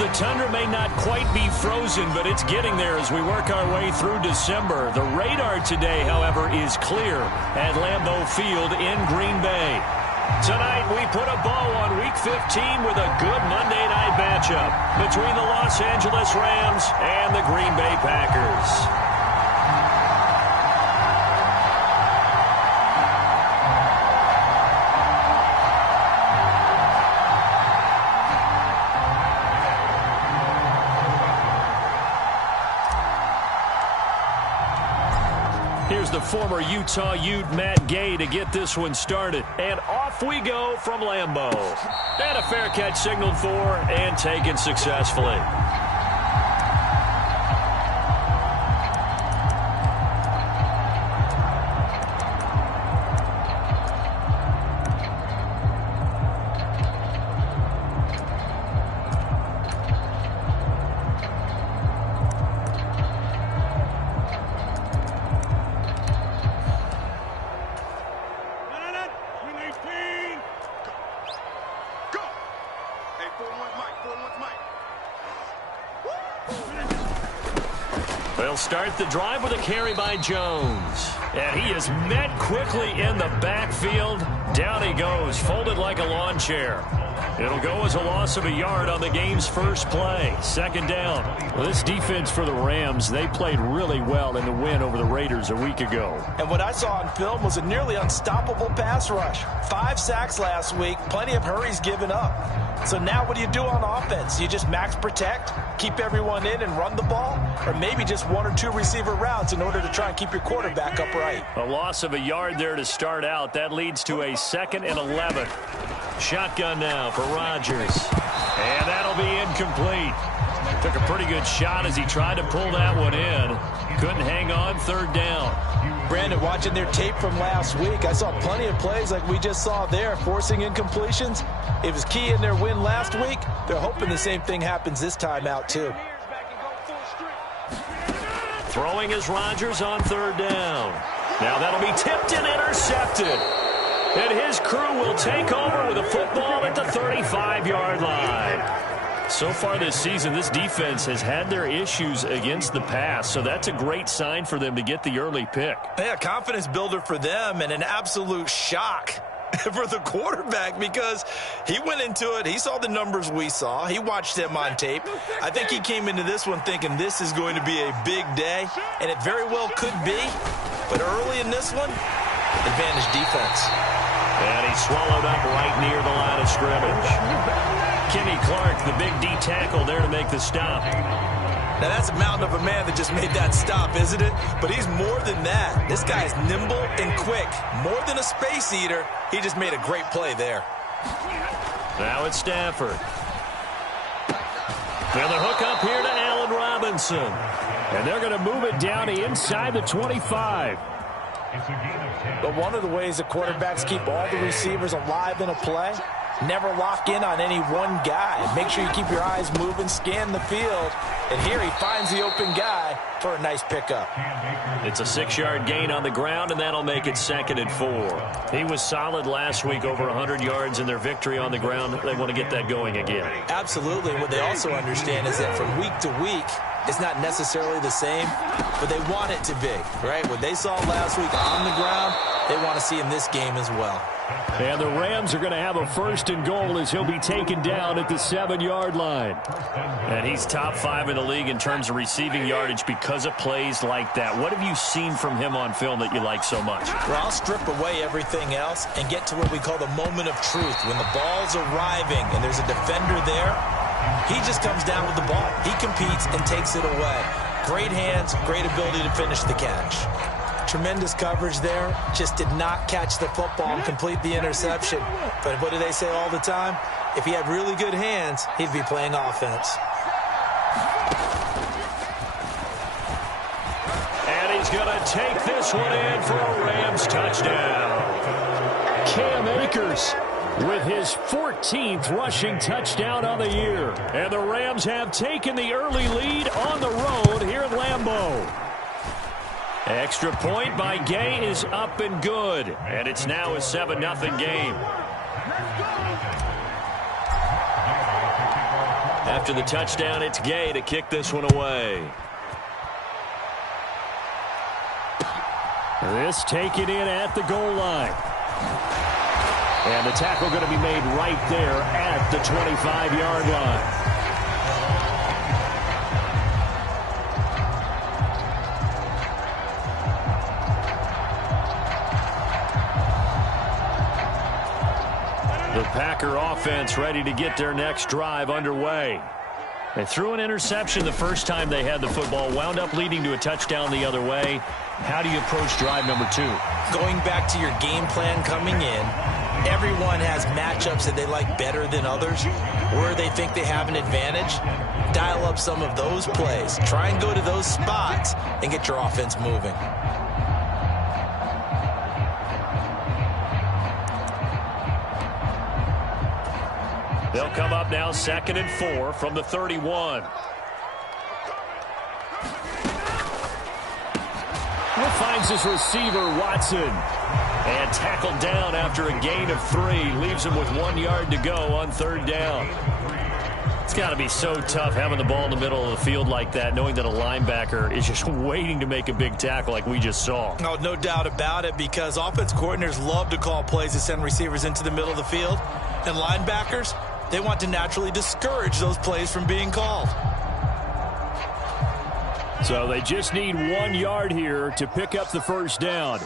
The tundra may not quite be frozen, but it's getting there as we work our way through December. The radar today, however, is clear at Lambeau Field in Green Bay. Tonight, we put a bow on Week 15 with a good Monday night matchup between the Los Angeles Rams and the Green Bay Packers. Here's the former Utah Ute Matt Gay to get this one started. And off we go from Lambeau. And a fair catch signaled for and taken successfully. They'll start the drive with a carry by Jones. And he is met quickly in the backfield. Down he goes, folded like a lawn chair. It'll go as a loss of a yard on the game's first play. Second down. Well, this defense for the Rams, they played really well in the win over the Raiders a week ago. And what I saw on film was a nearly unstoppable pass rush. 5 sacks last week, plenty of hurries given up. So now what do you do on offense? You just max protect, keep everyone in and run the ball, or maybe just 1 or 2 receiver routes in order to try and keep your quarterback upright. A loss of a yard there to start out. That leads to a 2nd and 11. Shotgun now for Rodgers. And that'll be incomplete. Took a pretty good shot as he tried to pull that one in. Couldn't hang on. 3rd down. Brandon, watching their tape from last week, I saw plenty of plays like we just saw there, forcing incompletions. It was key in their win last week. They're hoping the same thing happens this time out, too. Throwing is Rodgers on 3rd down. Now that'll be tipped and intercepted. And his crew will take over with a football at the 35-yard line. So far this season, this defense has had their issues against the pass, so that's a great sign for them to get the early pick. Yeah, confidence builder for them and an absolute shock for the quarterback because he went into it. He saw the numbers we saw. He watched them on tape. I think he came into this one thinking this is going to be a big day, and it very well could be. But early in this one, advantage defense. And he swallowed up right near the line of scrimmage. Kenny Clark, the big D tackle there to make the stop. Now that's a mountain of a man that just made that stop, isn't it? But he's more than that. This guy is nimble and quick. More than a space eater, he just made a great play there. Now it's Stafford. And the hook up here to Allen Robinson. And they're going to move it down to inside the 25. But one of the ways that quarterbacks keep all the receivers alive in a play, never lock in on any one guy. Make sure you keep your eyes moving, scan the field. And here he finds the open guy for a nice pickup. It's a 6-yard gain on the ground, and that'll make it 2nd and 4. He was solid last week, over 100 yards in their victory on the ground. They want to get that going again. Absolutely. What they also understand is that from week to week, it's not necessarily the same, but they want it to be, right? What they saw last week on the ground, they want to see in this game as well. And the Rams are going to have a 1st and goal as he'll be taken down at the 7-yard line. And he's top 5 in the league in terms of receiving yardage because of plays like that. What have you seen from him on film that you like so much? Well, I'll strip away everything else and get to what we call the moment of truth. When the ball's arriving and there's a defender there, he just comes down with the ball. He competes and takes it away. Great hands, great ability to finish the catch. Tremendous coverage there. Just did not catch the football and complete the interception. But what do they say all the time? If he had really good hands, he'd be playing offense. And he's going to take this one in for a Rams touchdown. Cam Akers with his 14th rushing touchdown on the year. And the Rams have taken the early lead on the road here at Lambeau. Extra point by Gay is up and good. And it's now a 7-0 game. After the touchdown, it's Gay to kick this one away. This taken in at the goal line. And the tackle going to be made right there at the 25-yard line. The Packer offense ready to get their next drive underway. They threw an interception the first time they had the football, wound up leading to a touchdown the other way. How do you approach drive number 2? Going back to your game plan coming in, everyone has matchups that they like better than others, where they think they have an advantage. Dial up some of those plays. Try and go to those spots and get your offense moving. They'll come up now 2nd and 4 from the 31. Will finds his receiver, Watson. And tackled down after a gain of 3. Leaves him with 1 yard to go on 3rd down. It's got to be so tough having the ball in the middle of the field like that, knowing that a linebacker is just waiting to make a big tackle like we just saw. Oh, no doubt about it, because offense coordinators love to call plays to send receivers into the middle of the field. And linebackers, they want to naturally discourage those plays from being called. So they just need 1 yard here to pick up the first down.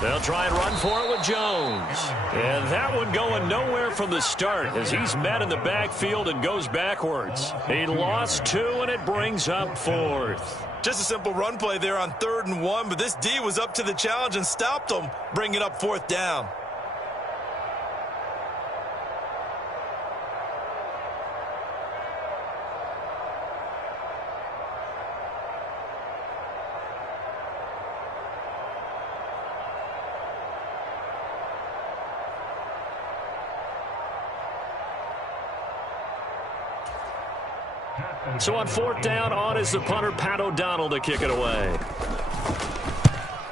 They'll try and run for it with Jones. And that one going nowhere from the start as he's met in the backfield and goes backwards. He lost 2, and it brings up 4th. Just a simple run play there on 3rd and 1, but this D was up to the challenge and stopped him, bringing up 4th down. So on 4th down, on is the punter, Pat O'Donnell, to kick it away.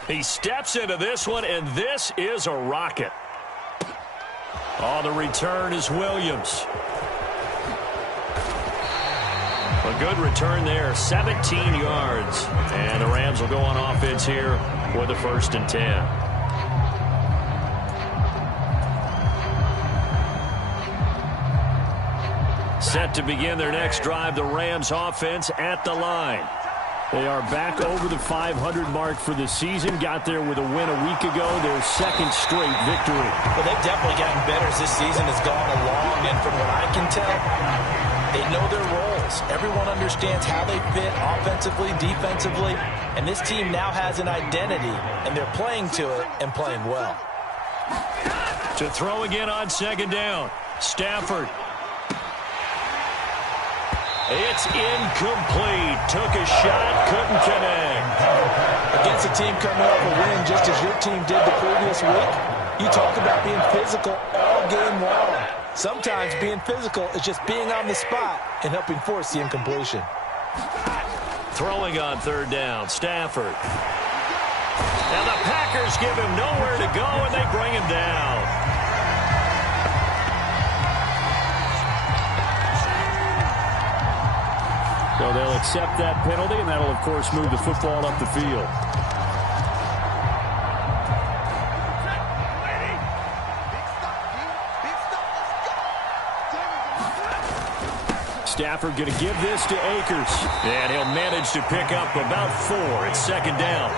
He steps into this one, and this is a rocket. On the return is Williams. A good return there, 17 yards. And the Rams will go on offense here with a 1st and 10. Set to begin their next drive, the Rams offense at the line. They are back over the 500 mark for the season. Got there with a win a week ago, their 2nd straight victory. Well, they've definitely gotten better as this season has gone along, and from what I can tell, they know their roles. Everyone understands how they fit offensively, defensively, and this team now has an identity, and they're playing to it and playing well. To throw again on 2nd down, Stafford. It's incomplete. Took a shot, couldn't connect. Against a team coming off a win just as your team did the previous week, you talk about being physical all game long. Sometimes being physical is just being on the spot and helping force the incompletion. Throwing on 3rd down, Stafford. And the Packers give him nowhere to go, and they bring him down. So they'll accept that penalty, and that'll, of course, move the football up the field. Stafford going to give this to Akers. And he'll manage to pick up about 4. It's 2nd down.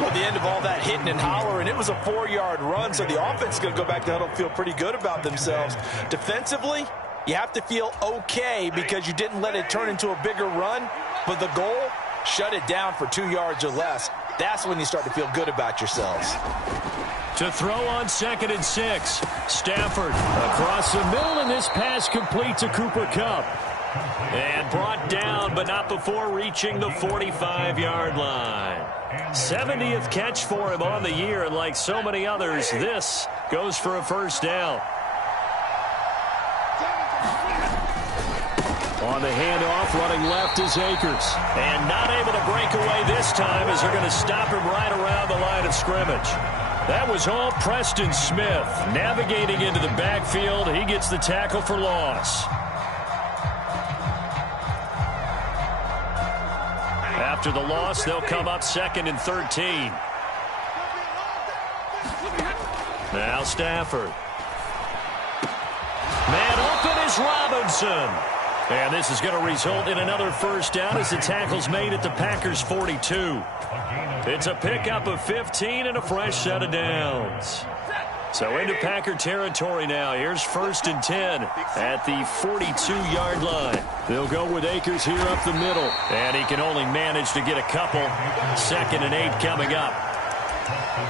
Well, the end of all that hitting and hollering, it was a 4-yard run, so the offense is going to go back to huddle and feel pretty good about themselves. Defensively, you have to feel okay because you didn't let it turn into a bigger run, but the goal, shut it down for 2 yards or less. That's when you start to feel good about yourselves. To throw on 2nd and 6. Stafford across the middle, and this pass complete to Cooper Kupp. And brought down, but not before reaching the 45-yard line. 70th catch for him on the year, and like so many others, this goes for a 1st down. On the handoff, running left is Akers. And not able to break away this time as they're going to stop him right around the line of scrimmage. That was all Preston Smith. Navigating into the backfield, he gets the tackle for loss. After the loss, they'll come up 2nd and 13. Now Stafford. Man open is Robinson. And this is going to result in another first down as the tackle's made at the Packers' 42. It's a pickup of 15 and a fresh set of downs. So into Packer territory now. Here's 1st and 10 at the 42-yard line. They'll go with Akers here up the middle. And he can only manage to get a couple. 2nd and 8 coming up.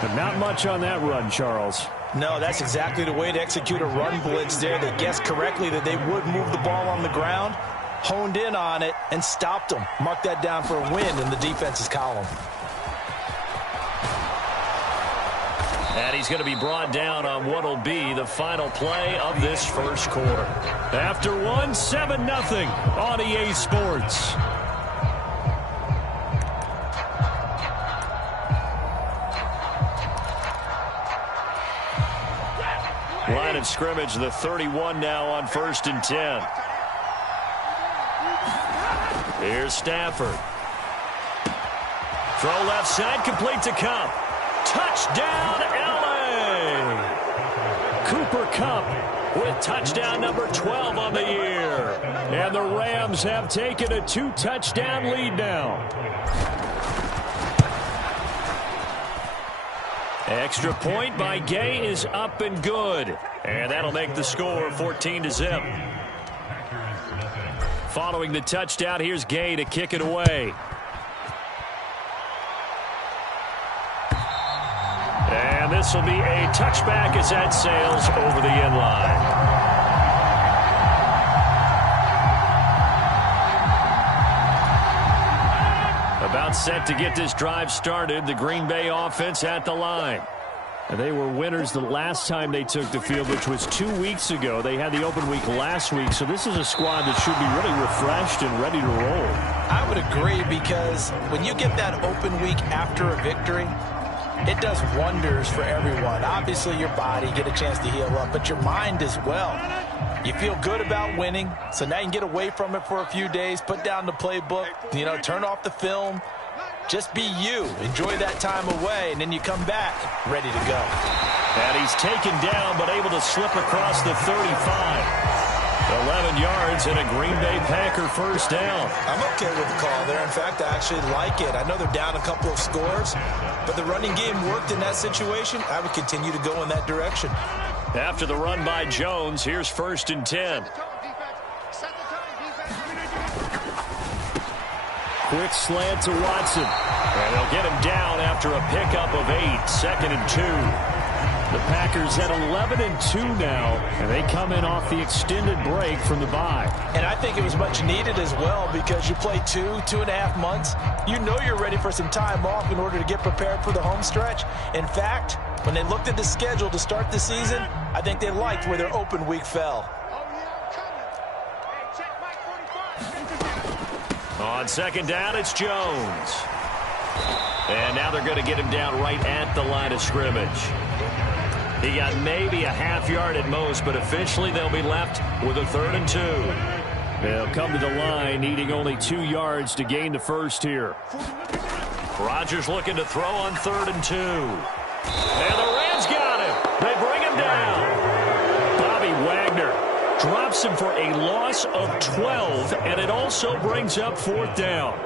But not much on that run, Charles. No, that's exactly the way to execute a run blitz there. They guessed correctly that they would move the ball on the ground, honed in on it, and stopped them. Mark that down for a win in the defense's column. And he's going to be brought down on what will be the final play of this first quarter. After one, 7-0 on EA Sports. Line of scrimmage, the 31 now on 1st and 10. Here's Stafford. Throw left side, complete to Kupp. Touchdown, L.A. Cooper Kupp with touchdown number 12 on the year. And the Rams have taken a 2-touchdown lead now. Extra point by Gay is up and good. And that'll make the score 14-0. Following the touchdown, here's Gay to kick it away. And this will be a touchback as that sails over the end line. About set to get this drive started. The Green Bay offense at the line. And they were winners the last time they took the field, which was 2 weeks ago. They had the open week last week, so this is a squad that should be really refreshed and ready to roll. I would agree, because when you get that open week after a victory, it does wonders for everyone. Obviously, your body, get a chance to heal up, but your mind as well. You feel good about winning, so now you can get away from it for a few days, put down the playbook, turn off the film. Just be you. Enjoy that time away, and then you come back ready to go. And he's taken down, but able to slip across the 35. 11 yards and a Green Bay Packer first down. I'm okay with the call there. In fact, I actually like it. I know they're down a couple of scores, but the running game worked in that situation. I would continue to go in that direction. After the run by Jones, here's 1st and 10. Quick slant to Watson. And they'll get him down after a pickup of 8. 2nd and 2. The Packers at 11 and 2 now, and they come in off the extended break from the bye. And I think it was much needed as well, because you play 2.5 months. You know you're ready for some time off in order to get prepared for the home stretch. In fact, when they looked at the schedule to start the season, I think they liked where their open week fell. On 2nd down, it's Jones. And now they're going to get him down right at the line of scrimmage. He got maybe a half yard at most, but officially they'll be left with a 3rd and 2. They'll come to the line, needing only 2 yards to gain the first here. Rodgers looking to throw on 3rd and 2. And the Rams got him. They bring him down. Bobby Wagner drops him for a loss of 12, and it also brings up 4th down.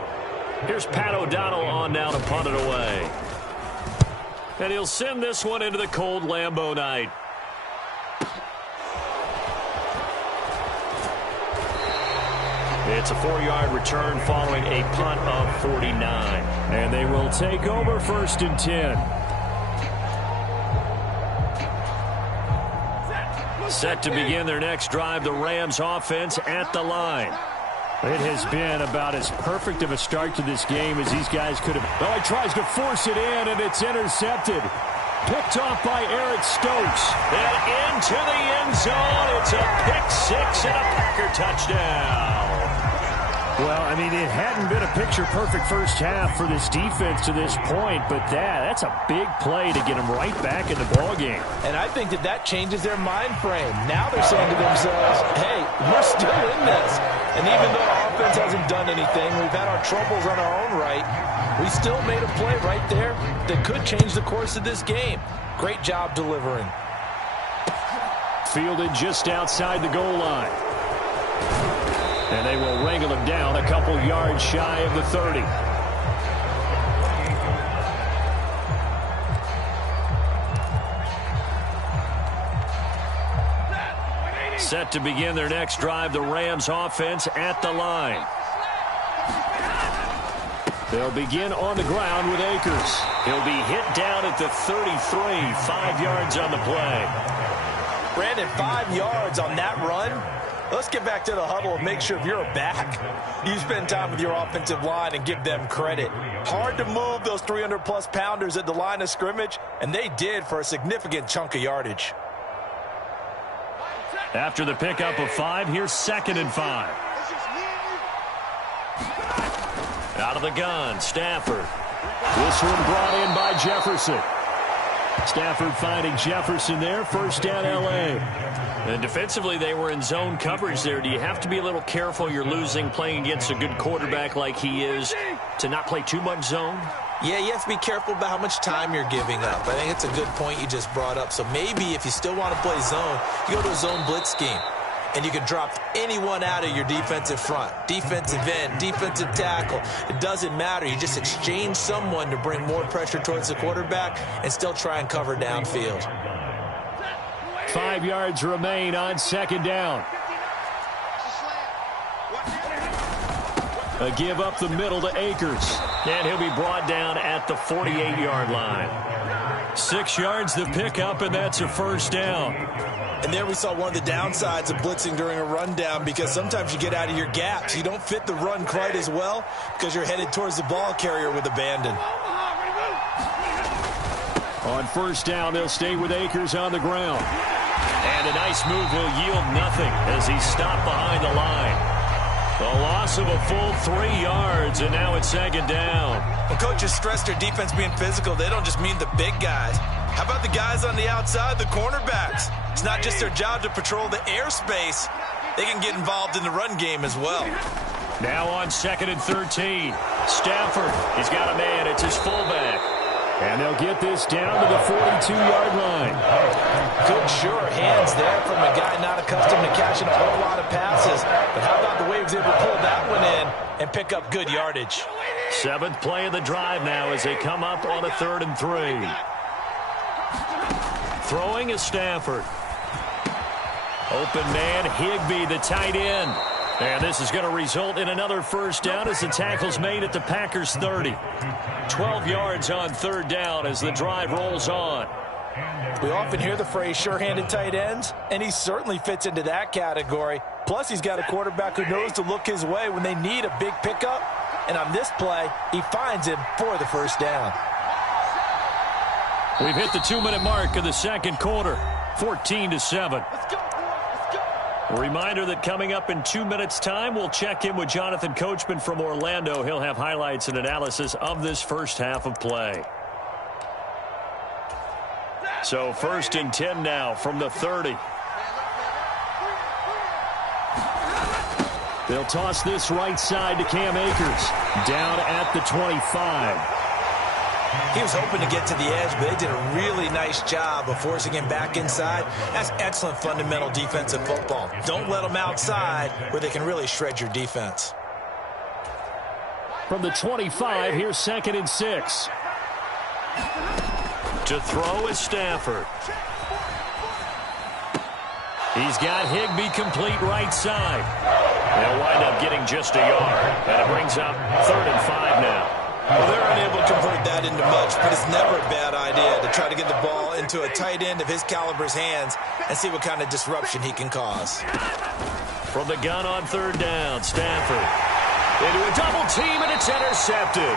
Here's Pat O'Donnell on now to punt it away. And he'll send this one into the cold Lambeau night. It's a 4-yard return following a punt of 49. And they will take over 1st and 10. Set to begin their next drive, the Rams offense at the line. It has been about as perfect of a start to this game as these guys could have. Oh, he tries to force it in, and it's intercepted. Picked off by Eric Stokes. And into the end zone. It's a pick 6 and a Packer touchdown. Well, I mean, it hadn't been a picture-perfect first half for this defense to this point, but that's a big play to get them right back in the ballgame. And I think that changes their mind frame. Now they're saying to themselves, hey, we're still in this. And even though our offense hasn't done anything, we've had our troubles on our own right, we still made a play right there that could change the course of this game. Great job delivering. Fielded just outside the goal line. And they will wrangle him down a couple yards shy of the 30. Set to begin their next drive, the Rams offense at the line. They'll begin on the ground with Akers. He'll be hit down at the 33, 5 yards on the play. Brandon, 5 yards on that run. Let's get back to the huddle and make sure if you're a back, you spend time with your offensive line and give them credit. Hard to move those 300-plus pounders at the line of scrimmage, and they did for a significant chunk of yardage. After the pickup of 5, here's 2nd and 5. Out of the gun, Stafford. This one brought in by Jefferson. Stafford finding Jefferson there, first down L.A. And defensively, they were in zone coverage there. Do you have to be a little careful you're losing playing against a good quarterback like he is to not play too much zone? Yeah, you have to be careful about how much time you're giving up. I think it's a good point you just brought up. So maybe if you still want to play zone, you go to a zone blitz scheme. And you can drop anyone out of your defensive front. Defensive end, defensive tackle. It doesn't matter. You just exchange someone to bring more pressure towards the quarterback and still try and cover downfield. 5 yards remain on 2nd down. A give up the middle to Akers. And he'll be brought down at the 48-yard line. 6 yards the pickup, and that's a first down. And there we saw one of the downsides of blitzing during a rundown, because sometimes you get out of your gaps. You don't fit the run quite as well because you're headed towards the ball carrier with abandon. On first down, they'll stay with Akers on the ground. And a nice move will yield nothing as he's stopped behind the line. A loss of a full 3 yards, and now it's 2nd down. When coaches stress their defense being physical, they don't just mean the big guys. How about the guys on the outside, the cornerbacks? It's not just their job to patrol the airspace. They can get involved in the run game as well. Now on 2nd and 13. Stafford, he's got a man. It's his fullback. And they'll get this down to the 42-yard line. Good, sure hands there from a guy not accustomed to catching a whole lot of passes. But how about the way he was able to pull that one in and pick up good yardage? 7th play of the drive now as they come up on a 3rd and 3. Throwing is Stafford. Open man, Higbee, the tight end. And this is going to result in another first down as the tackle's made at the Packers' 30. 12 yards on 3rd down as the drive rolls on. We often hear the phrase sure-handed tight ends, and he certainly fits into that category. Plus, he's got a quarterback who knows to look his way when they need a big pickup. And on this play, he finds him for the first down. We've hit the 2-minute mark of the 2nd quarter, 14-7. A reminder that coming up in 2 minutes' time, we'll check in with Jonathan Coachman from Orlando. He'll have highlights and analysis of this first half of play. So 1st and 10 now from the 30. They'll toss this right side to Cam Akers. Down at the 25. He was hoping to get to the edge, but they did a really nice job of forcing him back inside. That's excellent fundamental defensive football. Don't let them outside where they can really shred your defense. From the 25, here's 2nd and 6. To throw is Stafford. He's got Higbee complete right side. They'll wind up getting just a yard, and it brings up 3rd and 5 now. Well, they're unable to convert that into much, but it's never a bad idea to try to get the ball into a tight end of his caliber's hands and see what kind of disruption he can cause. From the gun on 3rd down, Stafford into a double team, and it's intercepted.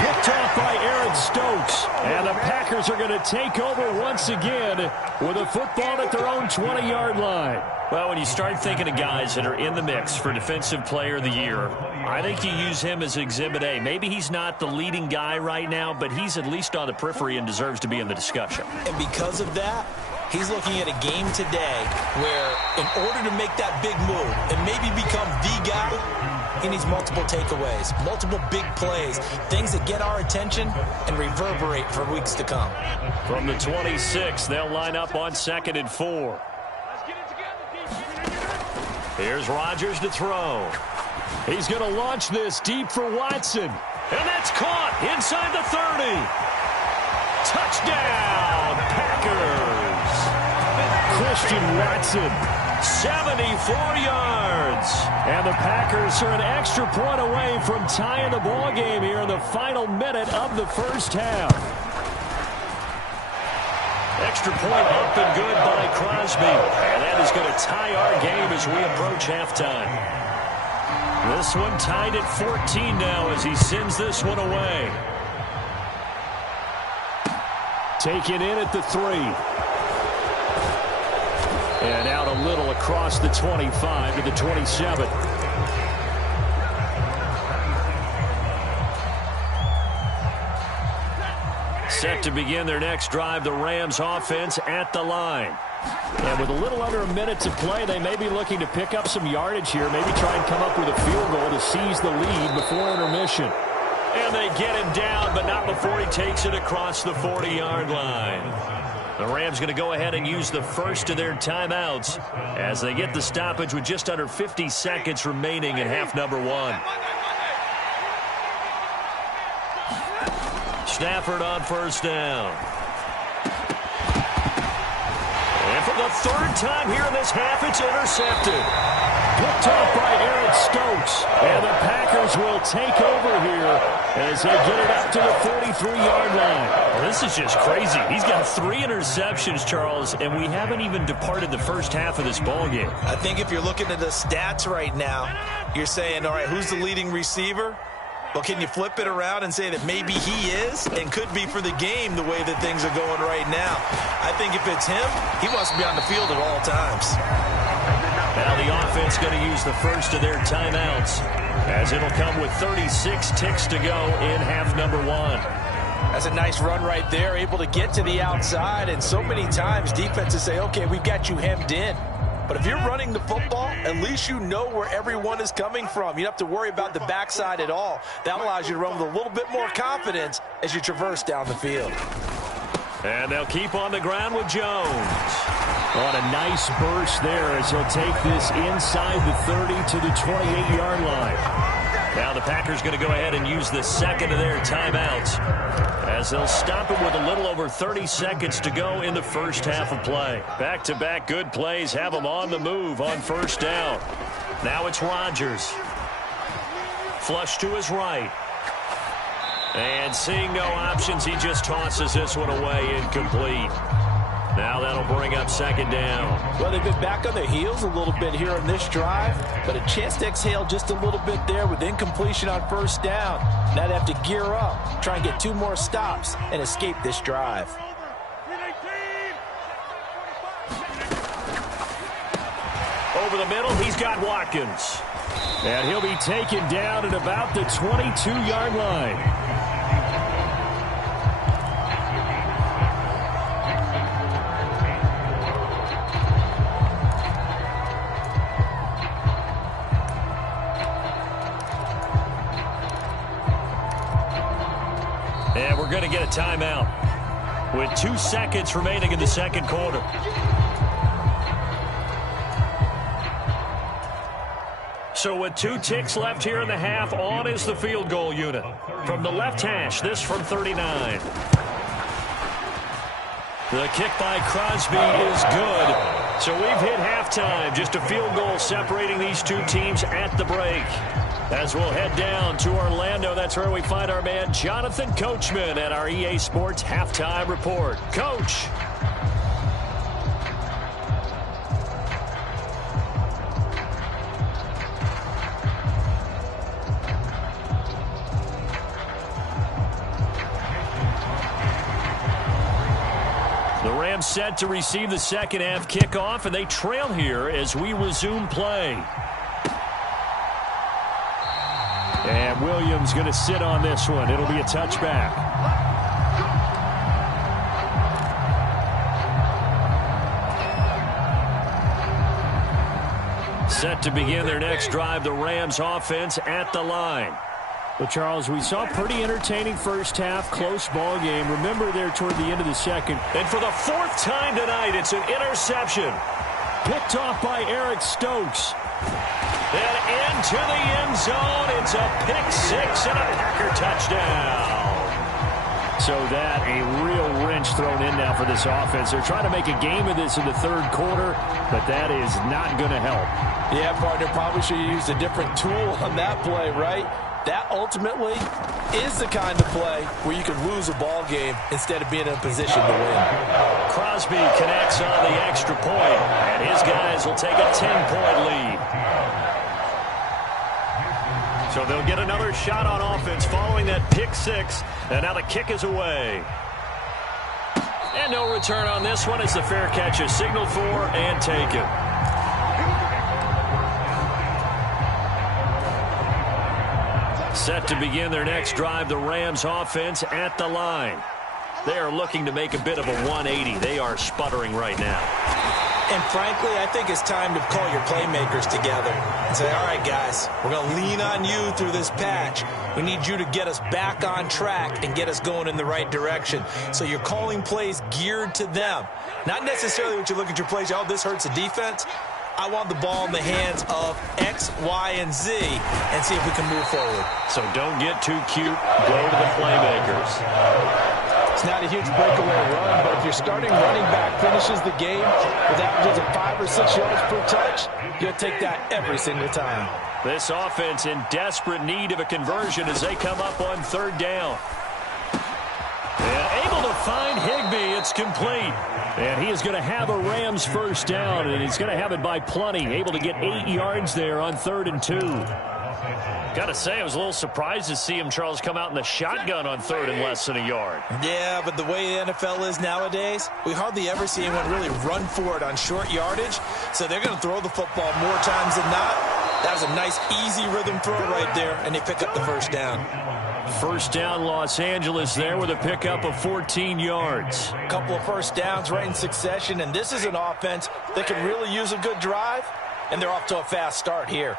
Picked off by Aaron Stokes. And the Packers are going to take over once again with a football at their own 20-yard line. Well, when you start thinking of guys that are in the mix for Defensive Player of the Year, I think you use him as Exhibit A. Maybe he's not the leading guy right now, but he's at least on the periphery and deserves to be in the discussion. And because of that, he's looking at a game today where in order to make that big move and maybe become the guy, he needs multiple takeaways, multiple big plays, things that get our attention and reverberate for weeks to come. From the 26, they'll line up on 2nd and 4. Here's Rodgers to throw. He's going to launch this deep for Watson. And that's caught inside the 30. Touchdown, Packers. Christian Watson, 74 yards. And the Packers are an extra point away from tying the ball game here in the final minute of the first half. Extra point up and good by Crosby. And that is going to tie our game as we approach halftime. This one tied at 14 now as he sends this one away. Taken in at the 3. And out a little across the 25 to the 27. Set to begin their next drive, the Rams offense at the line. And with a little under a minute to play, they may be looking to pick up some yardage here, maybe try and come up with a field goal to seize the lead before intermission. And they get him down, but not before he takes it across the 40-yard line. The Rams going to go ahead and use the first of their timeouts as they get the stoppage with just under 50 seconds remaining in half number 1. Stafford on first down. And for the third time here in this half, it's intercepted. Picked off by Aaron Stokes. And the Packers will take over here as they get it up to the 43-yard line. Well, this is just crazy. He's got 3 interceptions, Charles, and we haven't even departed the first half of this ballgame. I think if you're looking at the stats right now, you're saying, all right, who's the leading receiver? Well, can you flip it around and say that maybe he is and could be for the game the way that things are going right now? I think if it's him, he wants to be on the field at all times. Now the offense going to use the first of their timeouts as it'll come with 36 ticks to go in half number 1. That's a nice run right there, able to get to the outside, and so many times defenses say, okay, we've got you hemmed in. But if you're running the football, at least you know where everyone is coming from. You don't have to worry about the backside at all. That allows you to run with a little bit more confidence as you traverse down the field. And they'll keep on the ground with Jones. On a nice burst there as he'll take this inside the 30 to the 28-yard line. Now the Packers going to go ahead and use the second of their timeouts as they'll stop it with a little over 30 seconds to go in the first half of play. Back-to-back good plays have them on the move on first down. Now it's Rodgers. Flush to his right. And seeing no options, he just tosses this one away incomplete. Now that'll bring up second down. Well, they've been back on their heels a little bit here on this drive, but a chance to exhale just a little bit there with incompletion on first down. Now they have to gear up, try and get 2 more stops, and escape this drive. Over the middle, he's got Watkins. And he'll be taken down at about the 22-yard line. And we're going to get a timeout with 2 seconds remaining in the second quarter. So with 2 ticks left here in the half, on is the field goal unit. From the left hash, this from 39. The kick by Crosby is good. So we've hit halftime. Just a field goal separating these 2 teams at the break. As we'll head down to Orlando, that's where we find our man Jonathan Coachman at our EA Sports Halftime Report. Coach. set to receive the second half kickoff, and they trail here as we resume play. And Williams going to sit on this one. It'll be a touchback. Set to begin their next drive, the Rams offense at the line. Well, Charles, we saw a pretty entertaining first half, close ball game. Remember there toward the end of the second. And for the fourth time tonight, it's an interception. Picked off by Eric Stokes. And into the end zone. It's a pick six and a Packer touchdown. So that a real wrench thrown in now for this offense. They're trying to make a game of this in the third quarter, but that is not going to help. Yeah, partner, probably should have used a different tool on that play, right? That ultimately is the kind of play where you can lose a ball game instead of being in a position to win. Crosby connects on the extra point, and his guys will take a 10-point lead. So they'll get another shot on offense following that pick six, and now the kick is away. And no return on this one as the fair catch is signaled for and taken. Set to begin their next drive, the Rams offense at the line. They are looking to make a bit of a 180. They are sputtering right now. And frankly, I think it's time to call your playmakers together and say, all right, guys, we're going to lean on you through this patch. We need you to get us back on track and get us going in the right direction. So you're calling plays geared to them. Not necessarily what you look at your plays, oh, this hurts the defense. I want the ball in the hands of X, Y, and Z and see if we can move forward. So don't get too cute. Go to the playmakers. It's not a huge breakaway run, but if your starting running back finishes the game with averages of 5 or 6 yards per touch, you'll take that every single time. This offense in desperate need of a conversion as they come up on third down. And able to find Higbee. It's complete. And he is going to have a Rams first down, and he's going to have it by plenty. Able to get 8 yards there on 3rd and 2. Got to say, I was a little surprised to see him, Charles, come out in the shotgun on 3rd and less than a yard. Yeah, but the way the NFL is nowadays, we hardly ever see anyone really run for it on short yardage. So they're going to throw the football more times than not. That was a nice, easy rhythm throw right there, and they pick up the first down. First down, Los Angeles there with a pickup of 14 yards. A couple of first downs right in succession, and this is an offense that can really use a good drive, and they're off to a fast start here.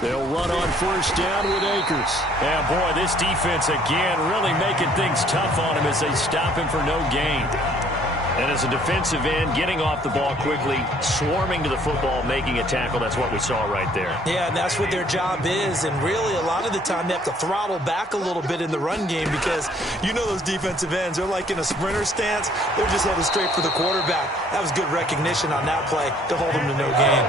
They'll run on first down with Akers. Yeah, boy, this defense again really making things tough on him as they stop him for no gain. And as a defensive end, getting off the ball quickly, swarming to the football, making a tackle, that's what we saw right there. Yeah, and that's what their job is. And really, a lot of the time, they have to throttle back a little bit in the run game because you know those defensive ends, they're like in a sprinter stance. They're just headed straight for the quarterback. That was good recognition on that play to hold them to no gain.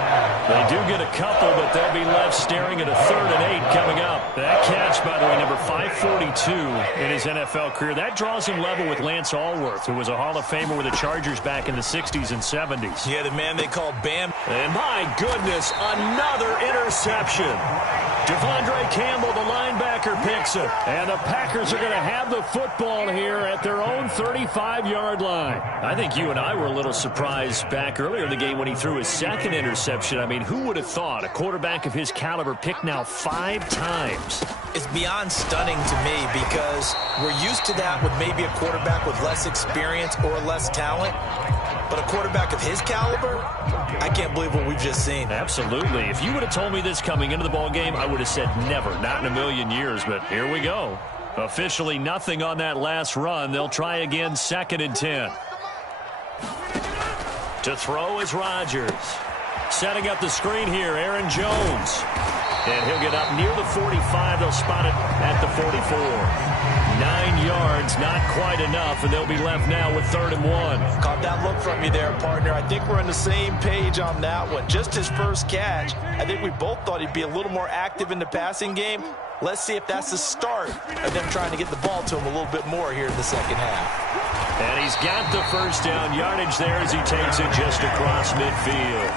They do get a couple, but they'll be left staring at a 3rd and 8 coming up. That catch, by the way, number 542 in his NFL career. That draws him level with Lance Allworth, who was a Hall of Famer with the Chargers back in the 60s and 70s. Yeah, the man they called Bam. And my goodness, another interception. Devondre Campbell, the linebacker, picks it. And the Packers are going to have the football here at their own 35-yard line. I think you and I were a little surprised back earlier in the game when he threw his second interception. I mean, who would have thought a quarterback of his caliber picked now 5 times? It's beyond stunning to me because we're used to that with maybe a quarterback with less experience or less talent. But a quarterback of his caliber, I can't believe what we've just seen. Absolutely. If you would have told me this coming into the ball game, I would have said never, not in a million years. But here we go. Officially nothing on that last run. They'll try again, 2nd and 10. To throw is Rodgers. Setting up the screen here, Aaron Jones. And he'll get up near the 45. They'll spot it at the 44. 9 yards, not quite enough, and they'll be left now with 3rd and 1. Caught that look from you there, partner. I think we're on the same page on that one. Just his first catch. I think we both thought he'd be a little more active in the passing game. Let's see if that's the start of them trying to get the ball to him a little bit more here in the second half. And he's got the first down yardage there as he takes it just across midfield.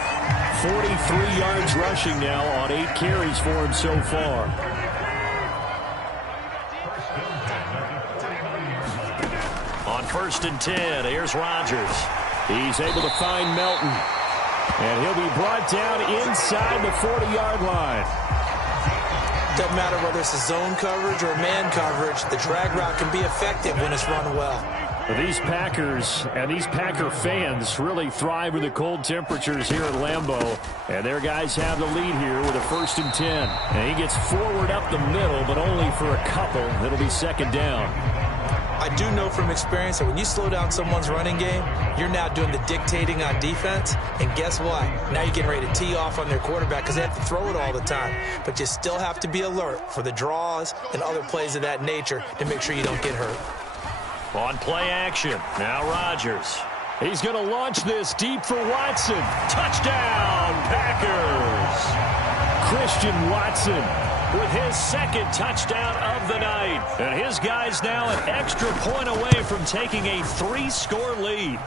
43 yards rushing now on 8 carries for him so far. On 1st 1st and 10. Here's Rodgers. He's able to find Melton. And he'll be brought down inside the 40-yard line. Doesn't matter whether it's a zone coverage or man coverage, the drag route can be effective when it's run well. These Packers and these Packer fans really thrive with the cold temperatures here at Lambeau. And their guys have the lead here with a 1st and 10. And he gets forward up the middle, but only for a couple. It'll be 2nd down. I do know from experience that when you slow down someone's running game, you're now doing the dictating on defense. And guess what? Now you're getting ready to tee off on their quarterback because they have to throw it all the time. But you still have to be alert for the draws and other plays of that nature to make sure you don't get hurt. On play action, now Rodgers. He's going to launch this deep for Watson. Touchdown, Packers! Christian Watson with his 2nd touchdown of the night. And his guys now an extra point away from taking a 3-score lead.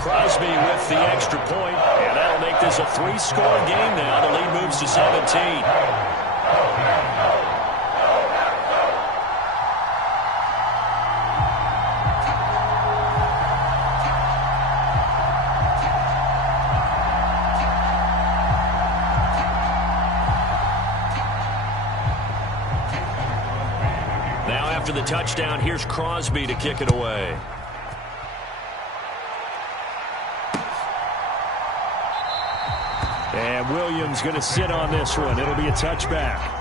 Crosby with the extra point, and that'll make this a 3-score game now. The lead moves to 17. After the touchdown, here's Crosby to kick it away. And Williams going to sit on this one. It'll be a touchback.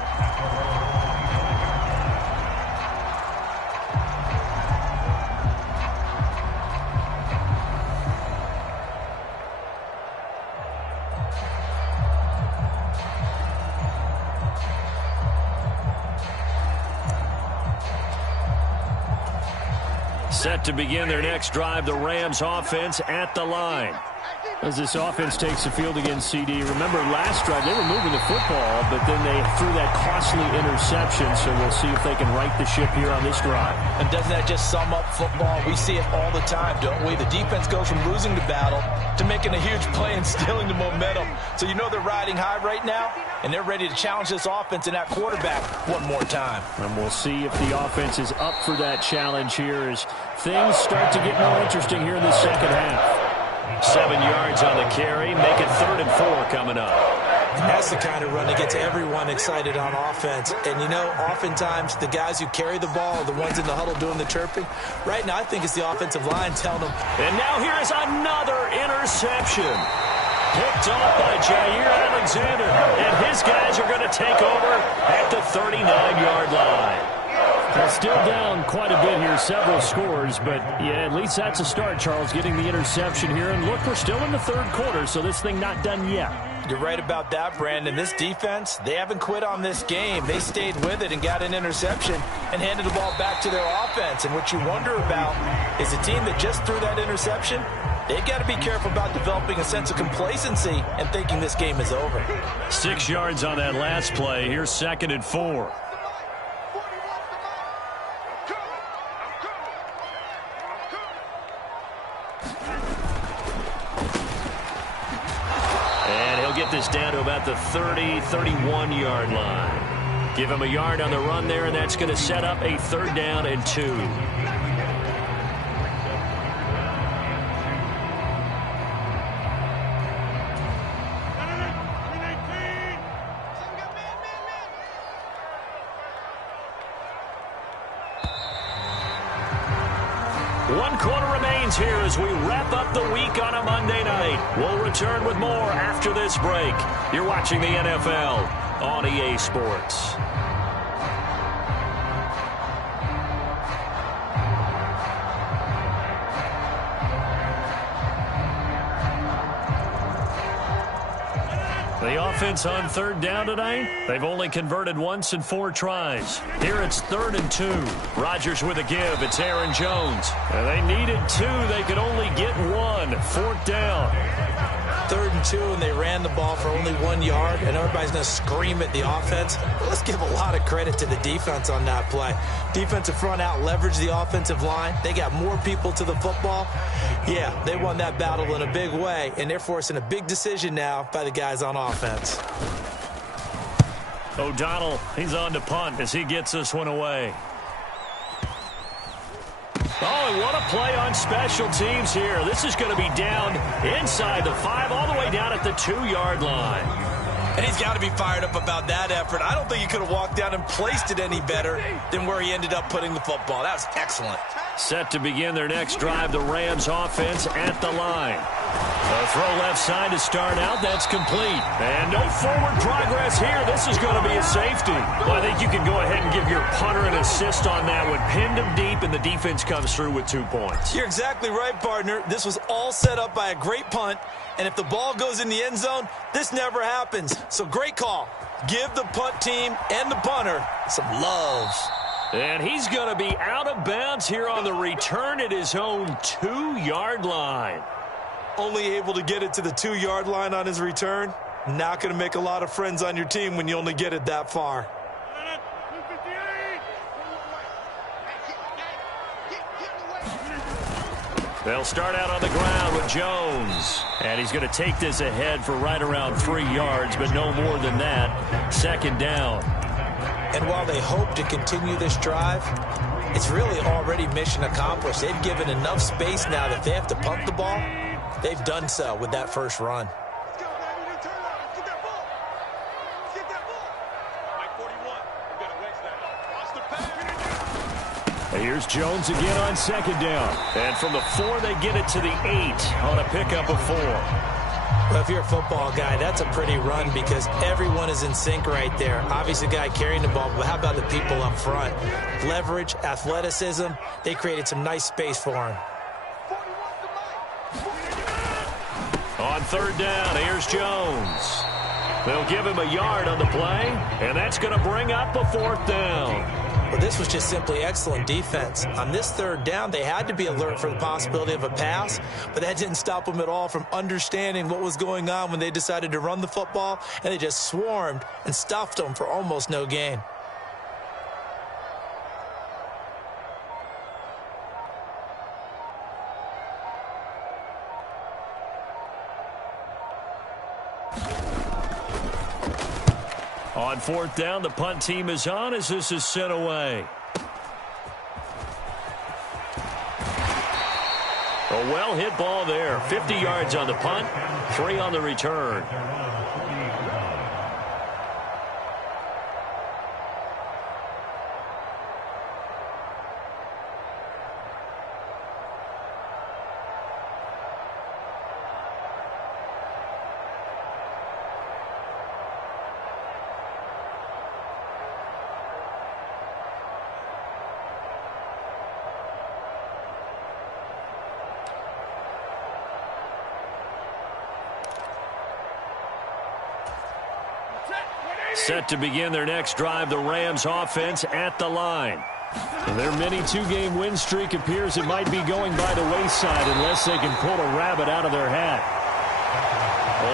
Set to begin their next drive, the Rams offense at the line. As this offense takes the field against CD, remember last drive they were moving the football, but then they threw that costly interception, so we'll see if they can right the ship here on this drive. And doesn't that just sum up football? We see it all the time, don't we? The defense goes from losing the battle to making a huge play and stealing the momentum. So you know they're riding high right now, and they're ready to challenge this offense and that quarterback one more time. And we'll see if the offense is up for that challenge here as things start to get more interesting here in the second half. 7 yards on the carry, make it 3rd and 4 coming up. And that's the kind of run that gets everyone excited on offense. And, you know, oftentimes the guys who carry the ball are the ones in the huddle doing the chirping. Right now, I think it's the offensive line telling them. And now here is another interception. Picked off by Jair Alexander. And his guys are going to take over at the 39-yard line. They're still down quite a bit here, several scores, but yeah, at least that's a start, Charles, getting the interception here. And look, we're still in the 3rd quarter, so this thing not done yet. You're right about that, Brandon. This defense, they haven't quit on this game. They stayed with it and got an interception and handed the ball back to their offense. And what you wonder about is a team that just threw that interception, they've got to be careful about developing a sense of complacency and thinking this game is over. 6 yards on that last play. Here's 2nd and 4. Get this down to about the 30, 31-yard line. Give him a yard on the run there, and that's going to set up a 3rd down and 2. One quarter remains here as we wrap up the week on a Monday night. We'll return with more after this break. You're watching the NFL on EA Sports. The offense on 3rd down tonight, they've only converted once in 4 tries. Here it's 3rd and 2. Rodgers with a give. It's Aaron Jones. And they needed 2. They could only get 1. 4th down. 3rd and 2, and they ran the ball for only 1 yard, and everybody's going to scream at the offense. Let's give a lot of credit to the defense on that play. Defensive front out leveraged the offensive line. They got more people to the football. Yeah, they won that battle in a big way, and they're forcing a big decision now by the guys on offense. O'Donnell, he's on to punt as he gets this one away. Oh, and what a play on special teams here. This is going to be down inside the 5, all the way down at the 2-yard line. And he's got to be fired up about that effort. I don't think he could have walked down and placed it any better than where he ended up putting the football. That was excellent. Set to begin their next drive, the Rams offense at the line. A throw left side to start out. That's complete. And no forward progress here. This is going to be a safety. Well, I think you can go ahead and give your punter an assist on that one. Pinned him deep, and the defense comes through with 2 points. You're exactly right, partner. This was all set up by a great punt. And if the ball goes in the end zone, this never happens. So great call. Give the punt team and the punter some love. And he's going to be out of bounds here on the return at his own 2-yard line. Only able to get it to the 2-yard line on his return. Not going to make a lot of friends on your team when you only get it that far. They'll start out on the ground with Jones. And he's going to take this ahead for right around 3 yards, but no more than that. Second down. And while they hope to continue this drive, it's really already mission accomplished. They've given enough space now that if they have to punt the ball, they've done so with that first run. Here's Jones again on second down. And from the 4, they get it to the 8 on a pickup of 4. Well, if you're a football guy, that's a pretty run because everyone is in sync right there. Obviously, the guy carrying the ball, but how about the people up front? Leverage, athleticism, they created some nice space for him. On third down, here's Jones. They'll give him a yard on the play, and that's going to bring up a 4th down. Well, this was just simply excellent defense. On this third down, they had to be alert for the possibility of a pass, but that didn't stop them at all from understanding what was going on when they decided to run the football, and they just swarmed and stuffed them for almost no gain. On 4th down, the punt team is on as this is sent away. A well-hit ball there. 50 yards on the punt, 3 on the return. Set to begin their next drive, the Rams offense at the line. Their mini 2-game win streak appears it might be going by the wayside unless they can pull a rabbit out of their hat.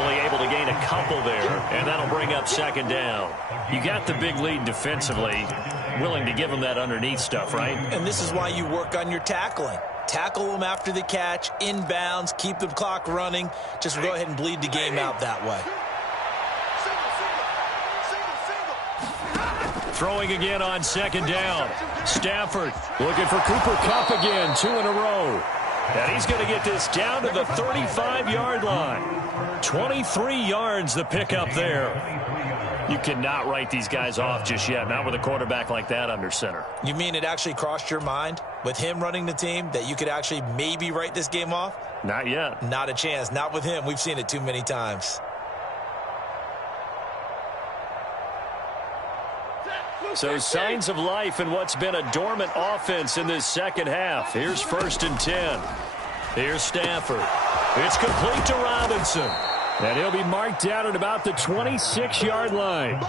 Only able to gain a couple there, and that'll bring up second down. You got the big lead defensively, willing to give them that underneath stuff, right? And this is why you work on your tackling. Tackle them after the catch, inbounds, keep the clock running. Just go ahead and bleed the game out that way. Throwing again on second down. Stafford looking for Cooper Kupp again, 2 in a row. And he's going to get this down to the 35-yard line. 23 yards the pickup there. You cannot write these guys off just yet, not with a quarterback like that under center. You mean it actually crossed your mind with him running the team that you could actually maybe write this game off? Not yet. Not a chance. Not with him. We've seen it too many times. So signs of life in what's been a dormant offense in this second half. Here's 1st and 10. Here's Stafford. It's complete to Robinson. And he'll be marked down at about the 26-yard line.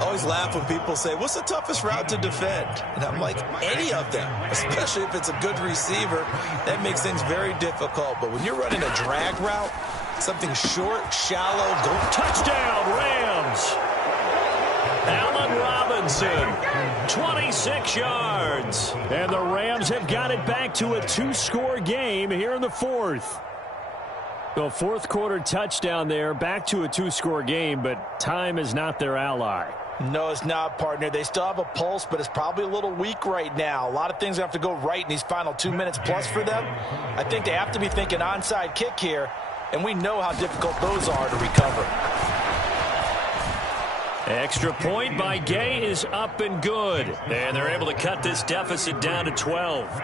Always laugh when people say, what's the toughest route to defend? And I'm like, any of them, especially if it's a good receiver. That makes things very difficult. But when you're running a drag route, something short, shallow, go touchdown, Rams. Allen Robinson, 26 yards. And the Rams have got it back to a 2-score game here in the 4th. The 4th quarter touchdown there, back to a 2-score game, but time is not their ally. No, it's not, partner. They still have a pulse, but it's probably a little weak right now. A lot of things have to go right in these final 2 minutes plus for them. I think they have to be thinking onside kick here, and we know how difficult those are to recover. Extra point by Gay is up and good. And they're able to cut this deficit down to 12.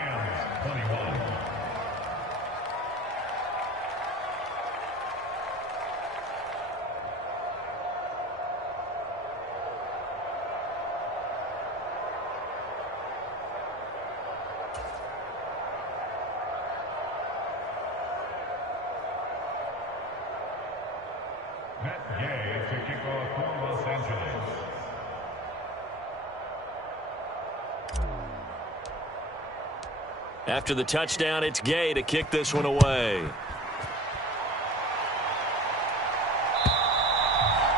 After the touchdown, it's Gay to kick this one away.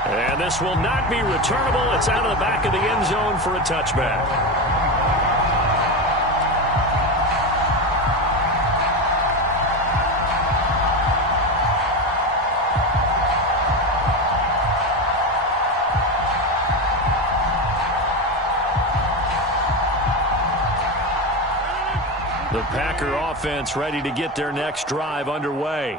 And this will not be returnable. It's out of the back of the end zone for a touchback. The Packer offense ready to get their next drive underway.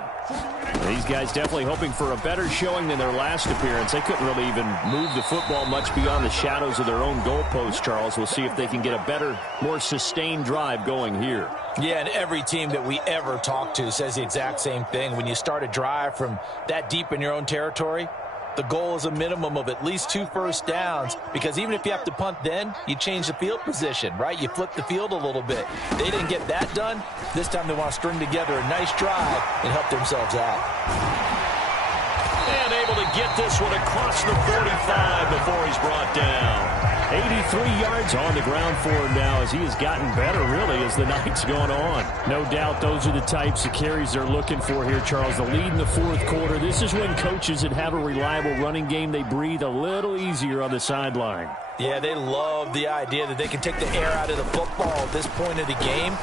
These guys definitely hoping for a better showing than their last appearance. They couldn't really even move the football much beyond the shadows of their own goalpost, Charles. We'll see if they can get a better, more sustained drive going here. Yeah, and every team that we ever talk to says the exact same thing. When you start a drive from that deep in your own territory, the goal is a minimum of at least 2 first downs, because even if you have to punt then, you change the field position, right? You flip the field a little bit. They didn't get that done. This time they want to string together a nice drive and help themselves out. And able to get this one across the 45 before he's brought down. 83 yards on the ground for him now as he has gotten better, really, as the night's gone on. No doubt those are the types of carries they're looking for here, Charles. The lead in the fourth quarter. This is when coaches that have a reliable running game, they breathe a little easier on the sideline. Yeah, they love the idea that they can take the air out of the football at this point of the game.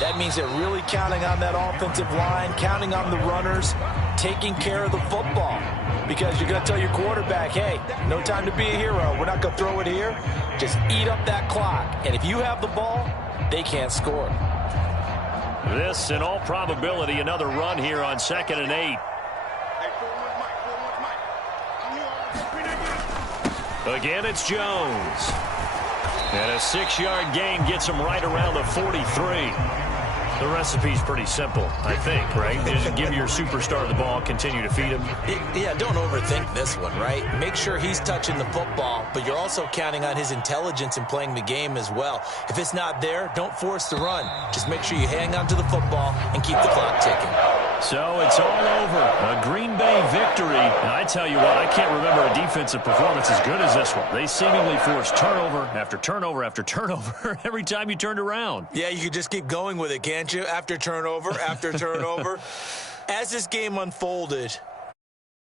That means they're really counting on that offensive line, counting on the runners, taking care of the football. Because you're going to tell your quarterback, hey, no time to be a hero. We're not going to throw it here. Just eat up that clock. And if you have the ball, they can't score. This, in all probability, another run here on 2nd and 8. Again, it's Jones. And a 6-yard gain gets him right around the 43. The recipe's pretty simple, I think, right? Just give your superstar the ball, continue to feed him. Yeah, don't overthink this one, right? Make sure he's touching the football, but you're also counting on his intelligence in playing the game as well. If it's not there, don't force the run. Just make sure you hang on to the football and keep the clock ticking. So it's all over. A Green Bay victory. And I tell you what, I can't remember a defensive performance as good as this one. They seemingly forced turnover after turnover after turnover every time you turned around. Yeah, you could just keep going with it, can't you? After turnover, after turnover. As this game unfolded,